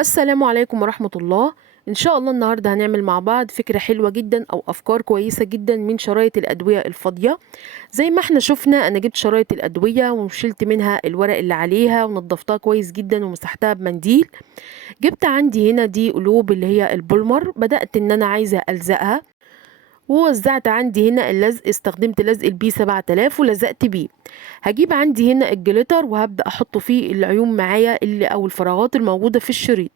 السلام عليكم ورحمة الله. إن شاء الله النهاردة هنعمل مع بعض فكرة حلوة جدا أو أفكار كويسة جدا من شرايط الأدوية الفاضية. زي ما احنا شفنا أنا جبت شرايط الأدوية وشلت منها الورق اللي عليها ونضفتها كويس جدا ومسحتها بمنديل. جبت عندي هنا دي قلوب اللي هي البولمر، بدأت إن أنا عايزة ألزقها ووزعت عندي هنا اللزق، استخدمت لزق البي 7000 ولزقت بيه. هجيب عندي هنا الجليتر وهبدأ احطه في العيون معايا اللي او الفراغات الموجودة في الشريط.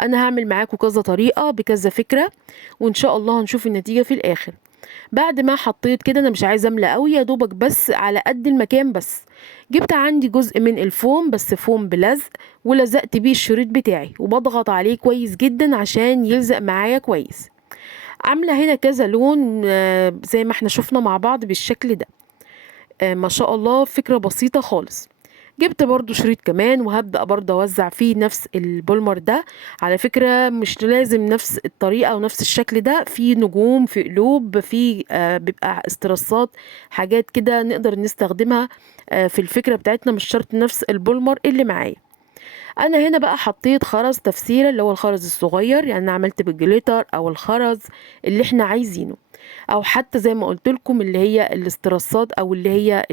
انا هعمل معاكم كذا طريقة بكذا فكرة وان شاء الله هنشوف النتيجة في الاخر. بعد ما حطيت كده انا مش عايزه املى قوي، يا دوبك بس على قد المكان بس. جبت عندي جزء من الفوم، بس فوم بلزق، ولزقت بيه الشريط بتاعي وبضغط عليه كويس جدا عشان يلزق معايا كويس. عاملة هنا كذا لون زي ما احنا شفنا مع بعض بالشكل ده. ما شاء الله فكرة بسيطة خالص. جبت برضو شريط كمان وهبدأ برضو اوزع فيه نفس البولمر ده. على فكرة مش لازم نفس الطريقة ونفس الشكل ده، في نجوم، في قلوب، في بيبقى استرسات، حاجات كده نقدر نستخدمها في الفكرة بتاعتنا، مش شرط نفس البولمر اللي معايا. انا هنا بقى حطيت خرز تفسيرة اللي هو الخرز الصغير، يعني انا عملت بالجليتر او الخرز اللي احنا عايزينه، او حتى زي ما قلت لكم اللي هي الاسترسات او اللي هي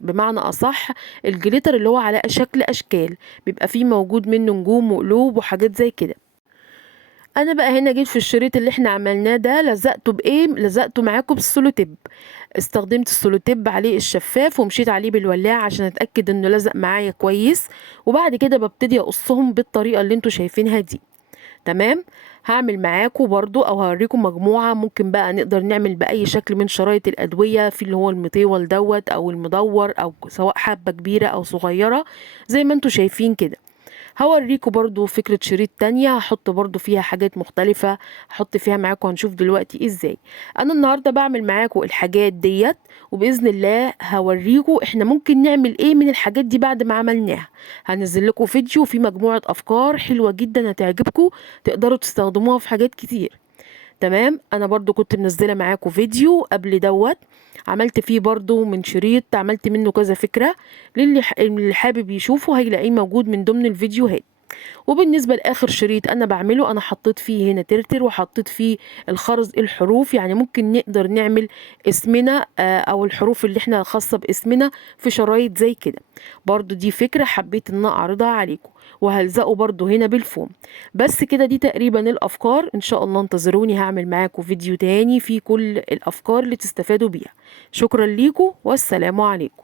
بمعنى اصح الجليتر اللي هو على شكل اشكال، بيبقى فيه موجود منه نجوم وقلوب وحاجات زي كده. انا بقى هنا جيت في الشريط اللي احنا عملناه ده لزقته بايه، لزقته معاكم بالسولوتيب. استخدمت السولوتيب عليه الشفاف ومشيت عليه بالولاعة عشان اتاكد انه لزق معايا كويس، وبعد كده ببتدي اقصهم بالطريقة اللي انتوا شايفينها دي. تمام. هعمل معاكم برضو او هوريكم مجموعة ممكن بقى نقدر نعمل بأي شكل من شرايط الأدوية، في اللي هو المطول دوت او المدور، او سواء حبة كبيرة او صغيرة زي ما انتوا شايفين كده. هوريكم برضو فكرة شريط تانية هحط برضو فيها حاجات مختلفة، هحط فيها معاكم، هنشوف دلوقتي ازاي. انا النهاردة بعمل معاكم الحاجات ديت، وبإذن الله هوريكم احنا ممكن نعمل ايه من الحاجات دي بعد ما عملناها. هنزل لكم فيديو فيه مجموعة افكار حلوة جدا هتعجبكم، تقدروا تستخدموها في حاجات كتير. تمام. انا برضو كنت منزله معاكم فيديو قبل دوت، عملت فيه برضو من شريط، عملت منه كذا فكره، اللي حابب يشوفه هيلاقيه موجود من ضمن الفيديوهات. وبالنسبه لاخر شريط انا بعمله، انا حطيت فيه هنا ترتر وحطيت فيه الخرز الحروف، يعني ممكن نقدر نعمل اسمنا او الحروف اللي احنا خاصه باسمنا في شرايط زي كده. برضو دي فكره حبيت ان أنا اعرضها عليكم، وهلزقه برضو هنا بالفوم. بس كده دي تقريبا الافكار. ان شاء الله انتظروني، هعمل معاكم فيديو تاني فيه كل الافكار اللي تستفادوا بيها. شكرا ليكم والسلام عليكم.